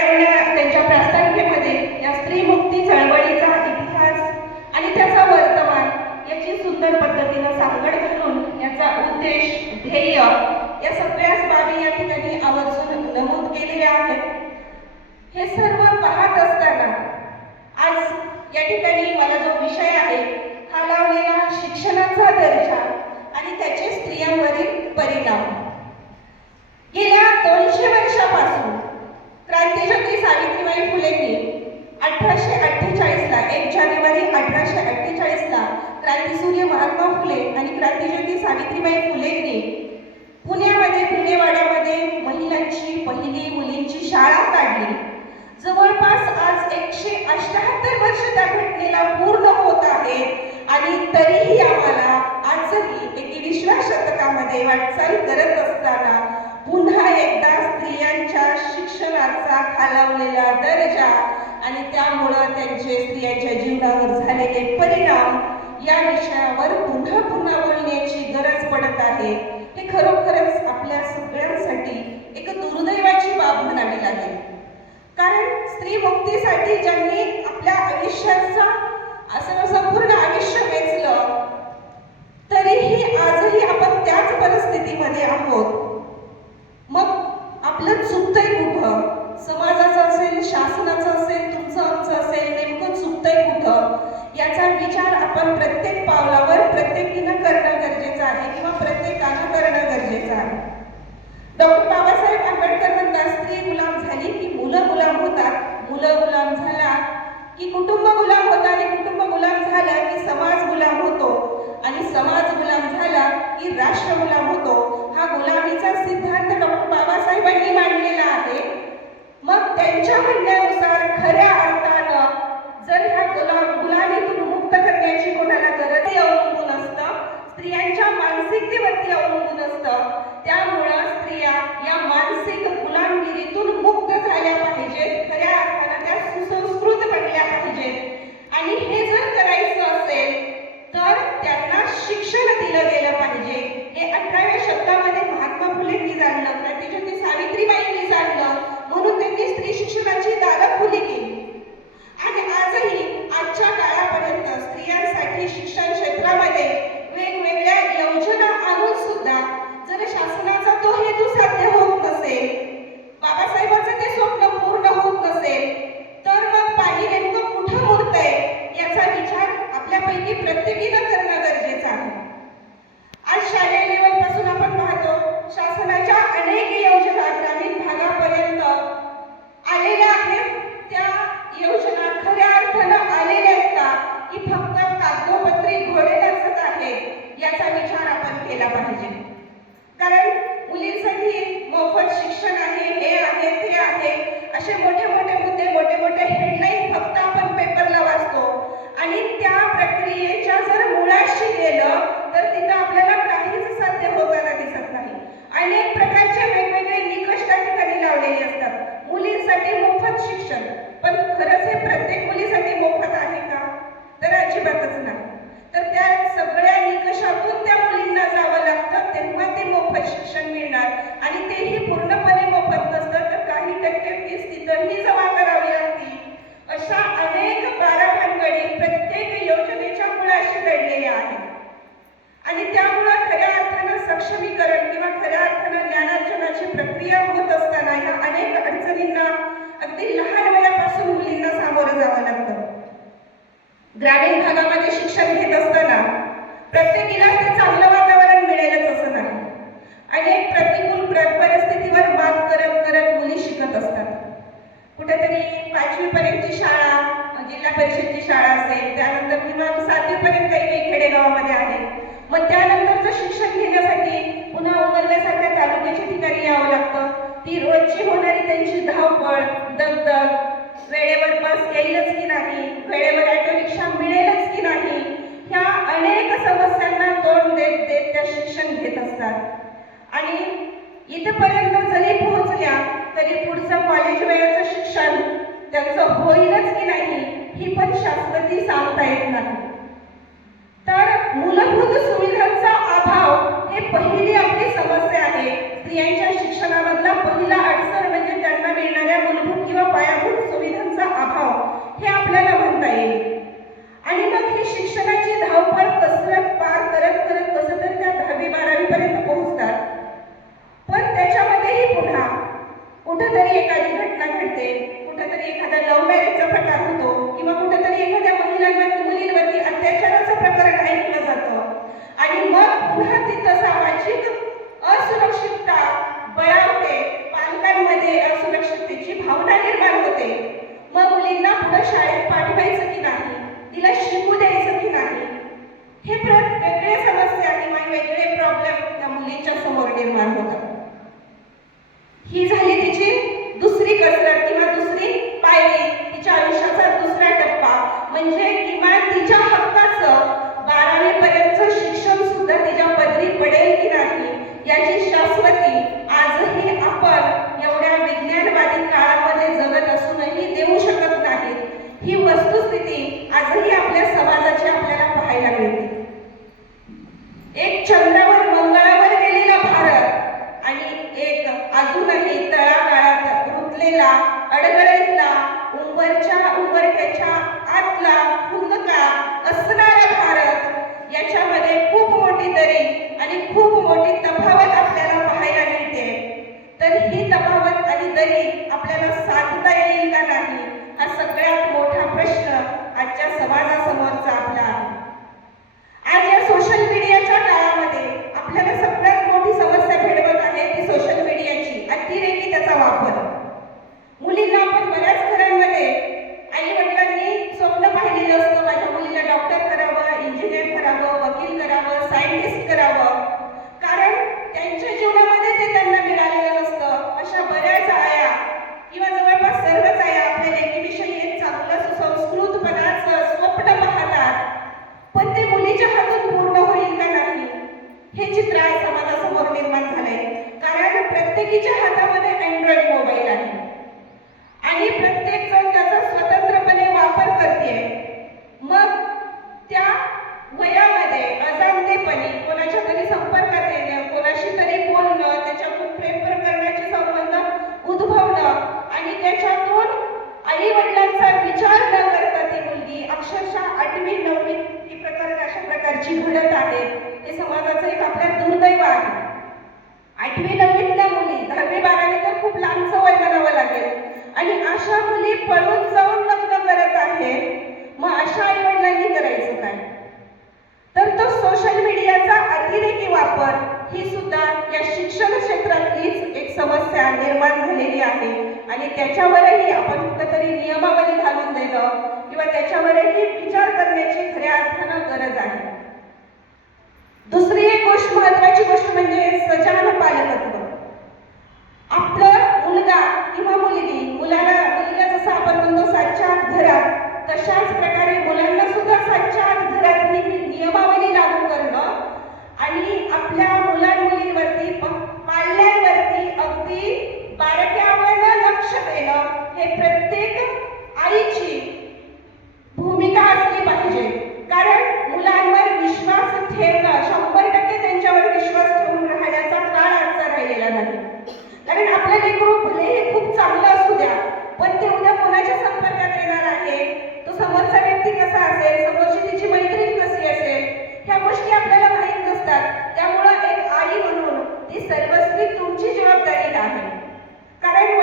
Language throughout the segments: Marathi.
त्यांच्या प्रास्ताविकेमध्ये या स्त्री मुक्ती चळवळीचा इतिहास आणि त्याचा वर्तमान याची सुंदर पद्धतीने सांगड घालून याचा उद्देश, ध्येय या सगळ्याच बाबी या ठिकाणी आवर्जून नमूद केलेल्या आहेत. हे सर्व पाहत असताना आज या ठिकाणी मला जो विषय आहे खालावलेला शिक्षणाचा दर्जा आणि त्याचे स्त्रियांवरील परिणाम. गेल्या 200 वर्षापासून क्रांतीज्योती सावित्रीबाई फुलेंनी 1848ला 1 जानेवारी 1848ला क्रांतीसूर्य महात्मा फुले आणि क्रांतीज्योती सावित्रीबाई फुलेंनी पुण्यामध्ये भिडेवाड्यामध्ये महिलांची पहिली मुलींची शाळा काढली. जवळपास आज 178 वर्ष त्या घटनेला पूर्ण होत आहेत आणि तरीही आम्हाला आजही 21व्या शतकामध्ये वाटचाल करत असताना पुन्हा एकदा स्त्रियांच्या शिक्षणाचा खालावलेला दर्जा आणि त्यामुळं त्यांचे स्त्रियांच्या जीवनावर झालेले परिणाम या विषयावर पुन्हा बोलण्याची गरज पडत आहे. हे खरोखरच आपल्या सगळ्यांसाठी एक दुर्दैवाची बाब म्हणावी लागेल. कारण स्त्री मुक्तीसाठी ज्यांनी आपल्या आयुष्याचा असं संपूर्ण आयुष्य वेचलं तरीही आजही आपण त्याच परिस्थितीमध्ये आहोत. मग आपलं चुकतंय कुठं? समाजाचं असेल, शासनाचं असेल, तुमचं आमचं असेल, नेमकं चुकतंय कुठं याचा विचार आपण प्रत्येक पावलावर प्रत्येकीनं करणं गरजेचं आहे किंवा प्रत्येकानं करणं गरजेचं आहे. डॉक्टर बाबासाहेब आंबेडकर म्हणतात, स्त्री गुलाम झाली की मुलं गुलाम होतात, मुलं गुलाम झाला की कुटुंब गुलाम होतं आणि कुटुंब गुलाम झालं की समाज गुलाम होतो आणि समाज गुलाम झाला की राष्ट्र गुलाम होतो. हा गुलामीचा सिद्धांत डॉक्टर बाबासाहेबांनी मांडलेला आहे. मग त्यांच्या म्हणण्यानुसार खऱ्या अर्थानं जर ह्या गुलामीतून मुक्त करण्याची कोणाला गरज अवलंबून असतं, स्त्रियांच्या मानसिकतेवरती अवलंबून असतं. त्यामुळं स्त्रिया या मानसिक गुलामगिरीतून मुक्त झाल्या पाहिजेत, खऱ्या अर्थानं त्या सुसंस्कृत बनल्या पाहिजेत आणि हे जर करायचं असेल तर त्यांना शिक्षण दिलं गेलं पाहिजे. हे 18व्या शतकामध्ये महात्मा फुलेंनी जाणलं, क्रांतीज्योती सावित्रीबाईंनी जाणलं, म्हणून त्यांनी स्त्री शिक्षणाची दारं खुली केली. आणि आजही आजच्या काळापर्यंत स्त्रियांसाठी शिक्षण क्षेत्रामध्ये वेगवेगळ्या योजना आणून सुद्धा जर शासनाचा तो हेतू साध्य होत नसेल, बाबासाहेबांचं ते स्वप्न पूर्ण होत नसेल, तर मग पाणी नेमकं कुठं मुरतंय याचा विचार आपल्यापैकी प्रत्येकीनं करणं गरजेचं आहे. आज शालेय लेवल पासून आपण पाहतो शासनाच्या अनेक योजना ग्रामीण भागापर्यंत आलेल्या आहेत. त्या योजना खऱ्या अर्थानं आलेल्या आहेत का की फक्त कागदोपत्री घोडे नाचत आहेत याचा विचार आपण केला पाहिजे. कारण मुलींसाठी मोफत शिक्षण आहे, हे आहे, ते आहे, असे मोठे मोठे मुद्दे, मोठे मोठे हेडलाईन फक्त आपण पेपरला वाचतो आणि त्या प्रक्रियेच्या जर मुळाशी गेलं तर तिथं आपल्याला काहीच साध्य होताना दिसत नाही. अनेक प्रकारचे वेगवेगळे निकष त्या ठिकाणी लावलेले असतात. मुलींसाठी मोफत शिक्षण, पण खरंच हे प्रत्येक मुलीसाठी मोफत आहे का? तर अजिबातच नाही. तर त्या सगळ्या निकषातून त्या मुलींना जावं लागतं, तेव्हा ते मोफत शिक्षण मिळणार आणि तेही पूर्णपणे मोफत नसतं तर काही टक्के फीस तिथंही जमा करावी लागते. अशा अनेक बाराभानगडी प्रत्येक योजनेच्या मुळाशी दडलेल्या आहेत आणि त्यामुळं खऱ्या अर्थानं सक्षमीकरण किंवा खऱ्या अर्थानं ज्ञानार्जनाची प्रक्रिया होत असताना या अनेक अडचणींना अगदी लहान वयापासून मुलींना सामोरं जावं लागतं. ग्रामीण भागामध्ये शिक्षण घेत असताना प्रत्येकीला ते चांगलं वातावरण मिळेलच असं नाही. अनेक प्रतिकूल परिस्थितीवर मात करत करत मुली शिकत असतात. कुठेतरी 5वी पर्यंतची शाळा, जिल्हा परिषदची शाळा असेल, त्यानंतर किमान 7वी पर्यंत काही खेडेगावामध्ये आहे. मग त्यानंतरचं शिक्षण घेण्यासाठी पुन्हा उमरल्यासारख्या तालुक्याच्या ठिकाणी यावं लागतं. ती रोजची होणारी त्यांची धावपळ, दगदग, वेळेवर बस येईलच की नाही, वेळेवर ऑटो रिक्षा मिळेलच की नाही, ह्या अनेक समस्यांना तोंड देत देत त्या शिक्षण घेत असतात आणि इथपर्यंत जरी पोहोचल्या तरी पुढचं कॉलेज वयाचं शिक्षण त्यांचं होईलच की नाही ही पण शाश्वती सांगता येत नाही. तर मूलभूत सुविधांचा अभाव हे पहिली आपली समस्या आहे. स्त्रियांच्या शिक्षणामधला पहिला अडचण म्हणजे त्यांना मिळणाऱ्या मूलभूत किंवा एखादा लव्ह मॅरेजचा प्रकार होतो किंवा कुठेतरी एखाद्या मुलींवरती अत्याचाराचं प्रकरण ऐकलं जातं आणि मग पुन्हा तिथं सामाजिक असुरक्षितता बळावते, पालकांमध्ये असुरक्षिततेची भावना निर्माण होते. मग मुलींना पुढे शाळेत पाठवायचं की नाही, तिला शिकू द्यायचं की नाही, हे वेगळे समस्या किंवा वेगळे प्रॉब्लेम त्या मुलींच्या समोर निर्माण होतात. ही झाली तिची दुसरी कसरत किंवा दुसरी पायरी, तिच्या आयुष्याचा दुसरा टप्पा, म्हणजे किमान तिच्या हक्काचं 12वी पर्यंतचं शिक्षण सुद्धा तिच्या पदरी पडेल की नाही याची शाश्वती आजही आपण एवढ्या विज्ञानवादी काळामध्ये जगत असूनही देऊ शकत नाही. ही वस्तुस्थिती आजही आपल्या समाजाची आपल्याला पाहायला मिळते. एक चंद्रावर मंगळावर गेलेला भारत आणि एक अजूनही तळागाळात रुतलेला, अडगळीतला, उंबरठ्याच्या आतला हुंदका असणारा भारत याच्यामध्ये खूप मोठी दरी आणि खूप मोठी तफावत आपल्याला पाहायला मिळते. तर ही तफावत आणि दरी आपल्याला साधता येईल का नाही, हा सगळ्यात मोठा प्रश्न आजच्या समाजासमोरचा आपला आहे. आज या सोशल मीडियाच्या काळामध्ये आपल्याला सगळ्यात मोठी समस्या भेडवत आहे ती सोशल मीडियाची अतिरेकी त्याचा वापर. मुलींना आपण बऱ्याच घरांमध्ये आई वडिलांनी स्वप्न पाहिलेलं असतं, माझ्या मुलीला डॉक्टर करावं, इंजिनियर करावं, वकील करावं, सायंटिस्ट करावं, कारण त्यांच्या जीवनामध्ये ते त्यांना मिळालेलं नसतं. अशा बऱ्याच आया किंवा जवळपास सर्वच आया आपल्या लेकीविषयी एक चांगलं सुसंस्कृतपणाचं स्वप्न पाहतात, पण ते मुलीच्या हातून पूर्ण होईल का नाही हे चित्र आज समाजासमोर निर्माण झालंय. कारण प्रत्येकीच्या हातामध्ये अँड्रॉइड मोबाईल आहे आणि प्रत्येक जण त्याचा स्वतंत्रपणे वापर करते. मग त्या वयामध्ये अजाणतेपणी कोणाच्या तरी संपर्कात येणं, कोणाशी तरी बोलणं, त्याच्यातून प्रेम करण्याचे संबंध उद्भवणं आणि त्याच्यातून आई वडिलांचा विचार न करता ती मुलगी अक्षरशः 8वी 9वी ही प्रकरण अशा प्रकारची घडत आहे. हे समाजाचं एक आपल्या दुर्दैव आहे. 8वी 9वीतल्या मुली 10वी 12वी तर खूप लांबचं वय म्हणावं लागेल आणि अशा मुली पळून जाऊन लग्न करत आहेत. मग अशा आई वडिलांनी करायचं काय? तर तो सोशल मीडियाचा अतिरेकी वापर ही सुद्धा या शिक्षण क्षेत्रातलीच एक समस्या निर्माण झालेली आहे आणि त्याच्यावरही आपण कुठेतरी नियमावली घालून देणं किंवा त्याच्यावरही विचार करण्याची खऱ्या अर्थानं गरज आहे. दुसरी एक गोष्ट, महत्वाची गोष्ट म्हणजे सजान पालकत्व. आपलं मुलगा किंवा मुलीला जसं आपण म्हणतो 7च्या आत घरात, तशाच प्रकारे मुलांना सुद्धा 7च्या आत घरात नियमावली लागू करणं आणि आपल्या मुलांमुलींवरती पाल्यांवरती अगदी बारक्यावरनं लक्ष देणं हे प्रत्येक आईची भूमिका असली पाहिजे. कारण मुलांवर विश्वास ठेवणं, 100% त्यांच्यावर विश्वास ठेवून राहण्याचा काळ आजचा राहिलेला नाही. कारण आपलं लेकरू भले हे खूप चांगलं असू द्या, पण ते उद्या कोणाच्या संपर्कात येणार आहे, तो समोरचा व्यक्ती कसा असेल, समोरची तिची मैत्रीण कशी असेल, ह्या गोष्टी आपल्याला माहीत नसतात. त्यामुळं एक आई म्हणून ती सर्वस्वी तुमची जबाबदारी आहे. कारण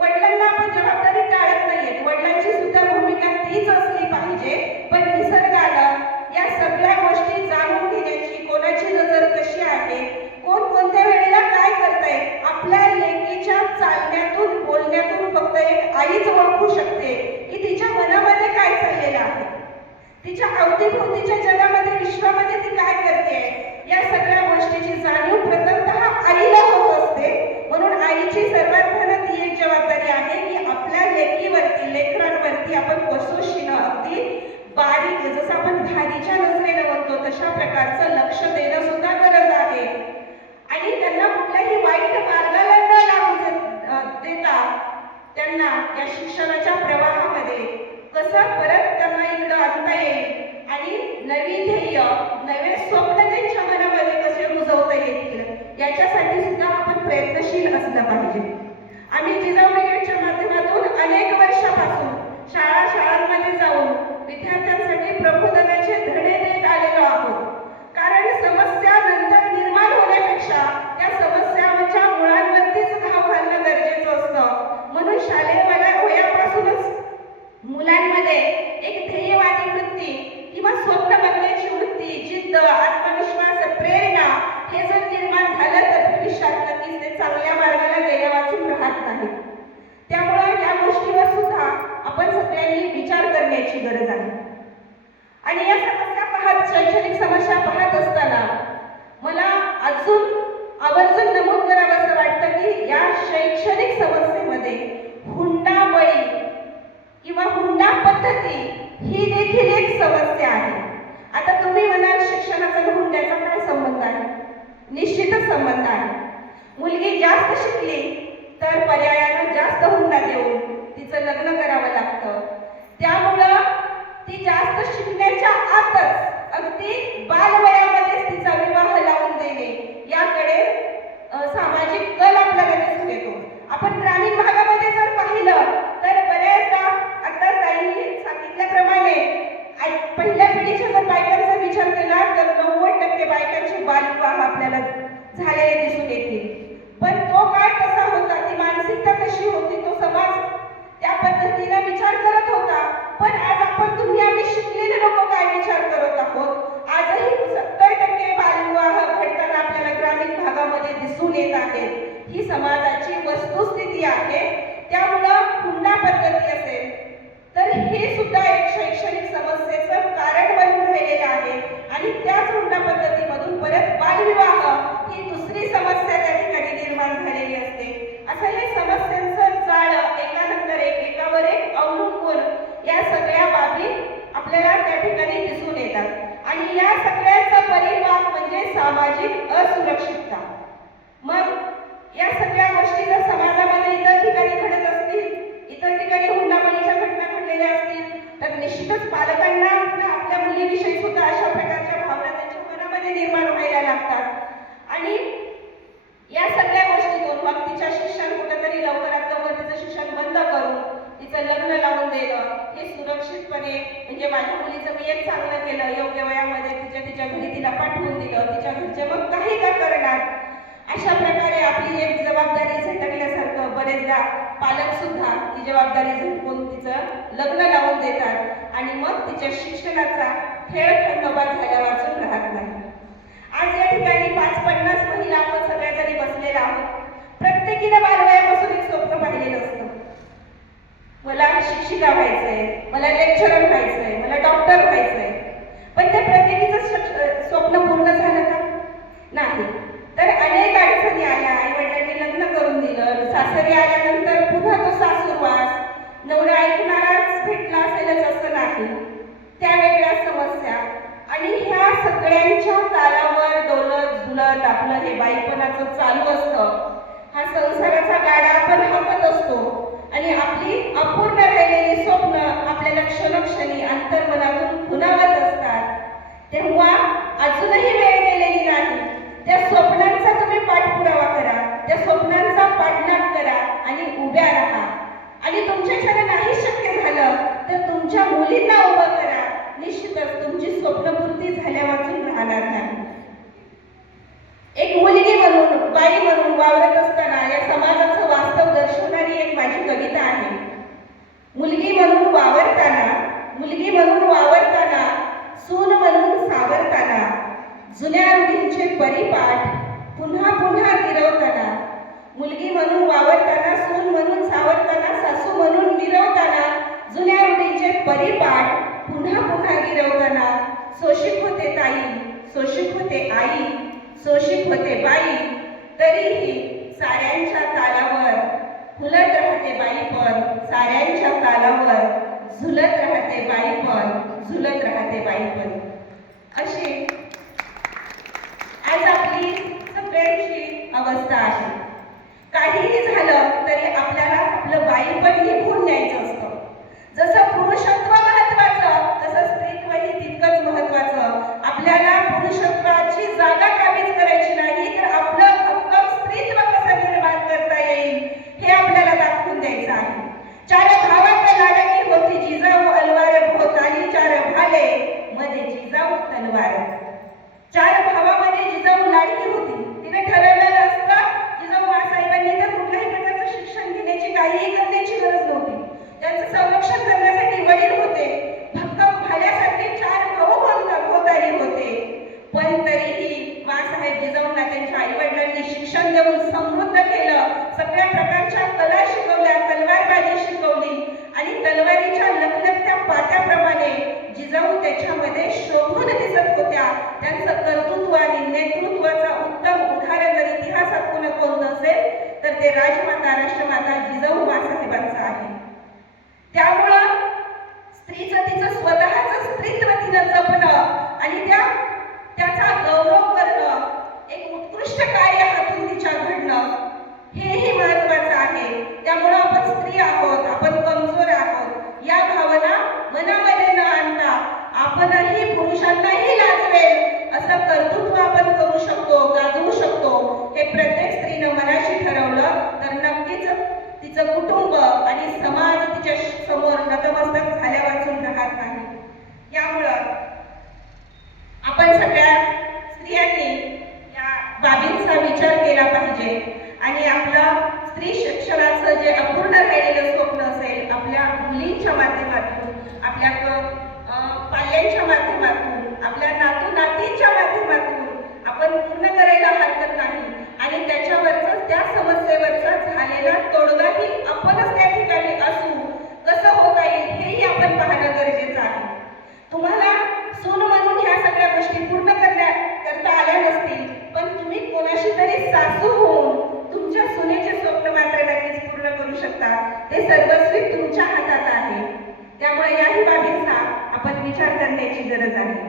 वडिलांना आपण जबाबदारी टाळत नाहीये, वडिलांची सुद्धा भूमिका तीच असली पाहिजे. पण निसर्गानं या सगळ्या गोष्टी जाणून घेण्याची, कोणाची नजर कशी आहे, कोण कोणत्या वेळेला काय करतंय, आपल्या लेकीच्या चालण्यातून बोलण्यातून फक्त एक आईच ओळखू शकते की तिच्या मनामध्ये काय चाललेलं आहे, तिच्या अवतीभोवतीच्या जगामध्ये, विश्वामध्ये ती काय करते. या सगळ्या गोष्टीची जाणीव प्रथमतः आईला होत असते. म्हणून आईची सर्वात ती एक जबाबदारी आहे की आपल्या लेकीवरती, लेकरांवरती आपण कसोशीनं अगदी बारीक, जसं आपण धारीच्या नजरेनं म्हणतो तशा प्रकारचं लक्ष देणं सुद्धा गरज आहे. आणि त्यांना कुठल्याही वाईट मार्गाला न लागू देता त्यांना या शिक्षणाच्या प्रवाहामध्ये कसं परत त्यांना इकडं आणता येईल आणि नवी ध्येय, नवे स्वप्न त्यांच्या मनामध्ये कसे रुजवता येतील याच्यासाठी सुद्धा आपण प्रयत्नशील असलं पाहिजे. आम्ही जिजाऊ ब्रिगेडच्या माध्यमातून अनेक वर्षापासून शाळांमध्ये जाऊन विद्यार्थ्यांसाठी प्रबोधनाचे धडे देत आलेलो आहोत. कारण समस्या नंतर निर्माण होण्यापेक्षा त्या समस्यांच्या मुळांवरतीच घाव घालणं गरजेचं असतं. म्हणून शालेय वयापासूनच करण्याची गरज आहे. आणि या समस्या पाहत, शैक्षणिक समस्या पाहत असताना मला अजून आवर्जून नमूद करावं असं वाटतं की या शैक्षणिक समस्येमध्ये हुंडाबळी किंवा हुंडा पद्धती ही देखील एक समस्या आहे. आता तुम्ही म्हणाल शिक्षणाचा आणि हुंड्याचा काय संबंध आहे? निश्चितच संबंध आहे. मुलगी जास्त शिकली तर पर्यायानं जास्त हुंडा देऊन तिचं लग्न करावं लागतं. त्यामुळं ती जास्त शिकण्याच्या आतच अगदी बालवयामध्येच तिचा विवाह लावून देणे याकडे सामाजिक कल आपल्याला दिसून येतो. आपण ग्रामीण भागामध्ये जर पाहिलं तर बऱ्याचदा आता ताईंनी सांगितल्याप्रमाणे पहिल्या पिढीच्या जर बायकांचा विचार केला तर 90% बायकांचे बालविवाह आपल्याला झालेले दिसून येतील. पण तो काळ कसा होता, ती मानसिकता कशी होती, तो समाज त्या पद्धतीने विचार करत होता. पण आज आपण तुम्ही आम्ही शिकलेले लोक काय विचार करत आहोत? आजही 70% बालविवाह घडताना आपल्याला ग्रामीण भागामध्ये दिसून येत आहेत. ही समाजाची वस्तुस्थिती आहे. त्यामुळं हुंडा पद्धती असेल तर हे सुद्धा एक शैक्षणिक समस्येचं कारण बनून राहिलेलं आहे. आणि त्याच हुंडा पद्धतीमधून परत बालविवाह ही दुसरी समस्या त्या ठिकाणी निर्माण झालेली असते. असं हे समस्यांचं जाळं एकानंतर एक, एकावर एक अवलंबून या सगळ्या बाबी आपल्याला त्या ठिकाणी दिसून येतात. आणि या सगळ्याचा परिणाम म्हणजे सामाजिक असुरक्षितता. मग या सगळ्या गोष्टी जर समाजामध्ये इतर ठिकाणी घडत असतील, इतर ठिकाणी हुंडाबळीच्या घटना घडलेल्या असतील तर निश्चितच पालकांना आपल्या मुलीविषयी सुद्धा अशा प्रकारच्या भावना त्यांच्या मनामध्ये निर्माण व्हायला लागतात. आणि या सगळ्या गोष्टीतून मग तिच्या शिक्षण कुठेतरी लवकरात लवकर तिचं शिक्षण बंद करून तिचं लग्न लावून देणं हे सुरक्षितपणे, म्हणजे माझ्या मुलीचं मी एक चांगलं केलं, योग्य वयामध्ये तिच्या घरी तिला पाठवून दिलं, तिच्या घरचे मग काही का करणार, अशा प्रकारे आपली एक जबाबदारी झटकल्यासारखं बरेचदा पालक सुद्धा ती जबाबदारी झटकून तिचं लग्न लावून देतात आणि मग तिच्या शिक्षणाचा खेळ खंडोबा झाल्या वाचून राहत नाही. आज या ठिकाणी 5-50 महिला आपण सगळ्या जणी बसलेल्या आहोत. प्रत्येकीने बालवयापासून एक स्वप्न पाहिलेलं असतं. मला शिक्षिका व्हायचंय, मला लेक्चरर व्हायचंय, मला डॉक्टर व्हायचंय. पण त्या प्रत्येकीचं स्वप्न पूर्ण झालं का? नाही. तर अनेक अडचणी आल्या. आई वडिलांनी लग्न करून दिलं, सासरी आल्यानंतर पुन्हा तो सासूरवास, नवरा ऐकणाराच भेटला असेलच असं नाही, त्या वेगळ्या समस्या. आणि ह्या सगळ्यांच्या तालावर डोलत झुलत आपलं हे बाईपणाचं चालू असतं. हा संसाराचा गाडा आपण हाकत असतो आणि आपली अपूर्ण राहिलेली स्वप्न आपल्याला क्षणोक्षणी अंतर्मनातून खुणावत असतात. तेव्हा अजूनही वेळ गेलेली नाही. त्या स्वप्नांचा तुम्ही पाठपुरावा करा, त्या स्वप्नांचा पाठलाग करा आणि उभ्या राहा. आणि तुमच्याच्याने नाही शक्य झालं तर तुमच्या मुलींना उभं करा. निश्चितच तुमची स्वप्नपूर्ती झाल्या वाचून राहणार नाही. एक मुलगी म्हणून, बाई म्हणून वावरत असताना या समाजाचं वास्तव दर्शवणारी एक माझी कविता आहे. मुलगी म्हणून वावरताना, मुलगी म्हणून वावरताना, सून म्हणून सावरताना, जुन्या रूढींचे परिपाठ पुन्हा पुन्हा गिरवताना, मुलगी म्हणून वावरताना, सून म्हणून सावरताना, सासू म्हणून मिरवताना, जुन्या रूढींचे परिपाठ पुन्हा पुन्हा गिरवताना, शोषित होते ताई, शोषित होते आई, शोषित होते बाई, तरीही साऱ्यांच्या तालावर फुलत राहते बाईपण, साऱ्यांच्या तालावर झुलत राहते बाईपण, झुलत राहते बाईपण. अशी आज आपली सगळ्यांची अवस्था आहे. काहीही झालं तरी आपल्याला आपलं बाईपण निघून न्यायचं असतं. जसं पुरुषत्व महत्वाचं तसं स्त्रीत्वही तितकंच महत्वाचं. आपल्याला पुरुषत्वाची जागा काबीज करायची नाही तर आपलं भक्कम स्त्रीत्व कसं निर्माण करता येईल हे आपल्याला दाखवून द्यायचं आहे. चार भावात लाडकी होती जिजाऊ अलवार भोवताली चार भाले मध्ये जिजाऊ तलवार. चार भावामध्ये जिजाऊ लाडकी होती. तिने ठरवलेलं असतं जिजाऊ मासाहेबांनी तर कुठल्याही प्रकारचं शिक्षण घेण्याची काहीही करण्याची गरज नव्हती. त्यांचं संरक्षण करण्यासाठी वडील होते. भक्कम भाल्यासारखे चार भाऊ भोवताली होते. पण तरीही मासाहेब जिजाऊंना त्यांच्या आई वडिलांनी शिक्षण देऊन समृद्ध केलं. सगळ्या प्रकारच्या कला शिकवल्या, तलवारबाजी शिकवली आणि तलवारीच्या लखलखत्या पात्या तिचं स्वतःचं स्त्रीत्व तिनं जपणं आणि त्याचा गौरव करणं, एक उत्कृष्ट कार्य हातून तिच्या घडणं, हेही महत्वाचं आहे. त्यामुळे आपण स्त्री आहोत, आपण कमजोर आहोत या भावना मनामध्ये न आणता आपणही पुरुषांनाही लाजवेल असं कर्तृत्व आपण करू शकतो, गाजवू शकतो. हे प्रत्येक स्त्रीनं मनाशी ठरवलं तर नक्कीच तिचं कुटुंब आणि समाज तिच्या समोर नतमस्तक झाल्या वाचून राहत नाही. यामुळं आपण सगळ्या स्त्रियांनी या बाबींचा विचार केला पाहिजे आणि आपलं स्त्री शिक्षणाचं जे अपूर्ण राहिलेलं स्वप्न असेल, आपल्या मुलींच्या माध्यमातून, आपल्या पाल्यांच्या माध्यमातून, आपल्या नातू नातींच्या माध्यमातून आपण पूर्ण करायला हरकत नाही. आणि त्याच्यावरच त्या समस्येवरचा झालेला तोडगाही आपणच त्या ठिकाणी असू कसं होता येईल हेही आपण पाहणं गरजेचं आहे. तुम्हाला सून म्हणून ह्या सगळ्या गोष्टी पूर्ण करता आल्या नसतील, पण तुम्ही कोणाशी तरी सासू होऊन तुमच्या सुनेचे स्वप्न मात्र नक्कीच पूर्ण करू शकता. ते सर्वस्वी तुमच्या हातात आहे. त्यामुळे याही बाबींचा आपण विचार करण्याची गरज आहे.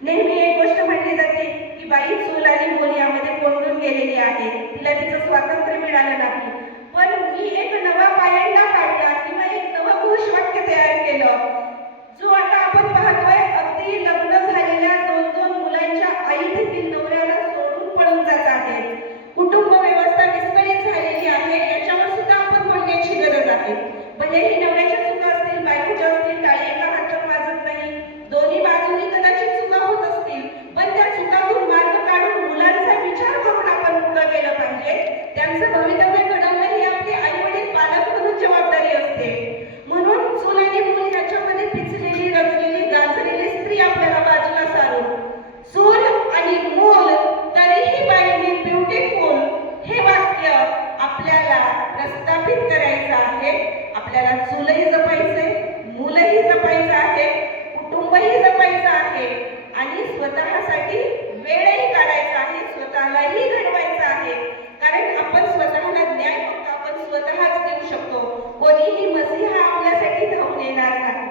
नेहमी एक गोष्ट म्हणली जाते की बाई चूल आणि मूल यामध्ये कोंडून गेलेली आहे, तिला तिचं स्वातंत्र्य मिळालं नाही. पण मी एक नवा पायंडा काढला किंवा एक नवं घोषवाक्य तयार केलं, जो आता आपण पाहतोय अगदी लग्न झालेल्या 2-2 मुलांच्या आई देखील नवऱ्याला सोडून पळून जात आहेत. कुटुंब व्यवस्था विस्कळीत झालेली आहे. याच्यावर सुद्धा आपण बोलण्याची गरज आहे. भलेही नवऱ्याच्या चुका असतील, बायकोच्या असतील, टाळी एका हाताने वाजत नाही, दोन्ही बाजूनी कदाचित चुका होत असतील, पण त्या चुकातून मार्ग काढून मुलांचा विचार करून आपण पुढे गेलं पाहिजे. त्यांचं भवितव्य घडवणं ही आपली आई वडील पालक म्हणून जबाबदारी असते. म्हणून चूल आणि मूल याच्यामध्ये पिचलेली, रचलेली, गाजलेली स्त्री आपल्याला बाजूला सारून चूल आणि मूल तरीही बाई मी ब्युटिफुल हे वाक्य आपल्याला प्रस्थापित करायचं आहे. आपल्याला चूलही जपायचंय, मूलही जपायचं आहे, कुटुंबही जपायचं आहे आणि स्वतःसाठी वेळही काढायचा आहे, स्वतःलाही घडवायचं आहे. कारण आपण स्वतःला न्याय फक्त आपण स्वतःच देऊ शकतो. कोणीही मसीहा आपल्यासाठी धावून येणार नाही.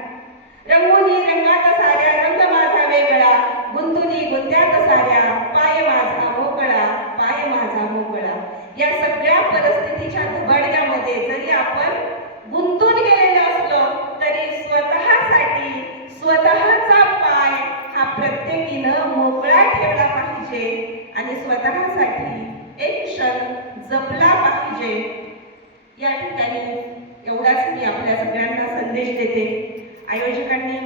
रंगोनी रंगात साऱ्या रंग माझा वेगळा, गुंतुनी गुंत्यात साऱ्या पाय माझा मोकळा, पाय माझा मोकळा. या सगळ्या परिस्थितीच्या धबाड्यामध्ये जरी आपण गुंतून गेलेलो असलो तरी स्वतःसाठी स्वतःचा पाय हा प्रत्येकीनं मोकळा ठेवला पाहिजे आणि स्वतःसाठी एक क्षण जपला पाहिजे. या ठिकाणी एवढाच मी आपल्या सगळ्यांना संदेश देते. आयोजकांनी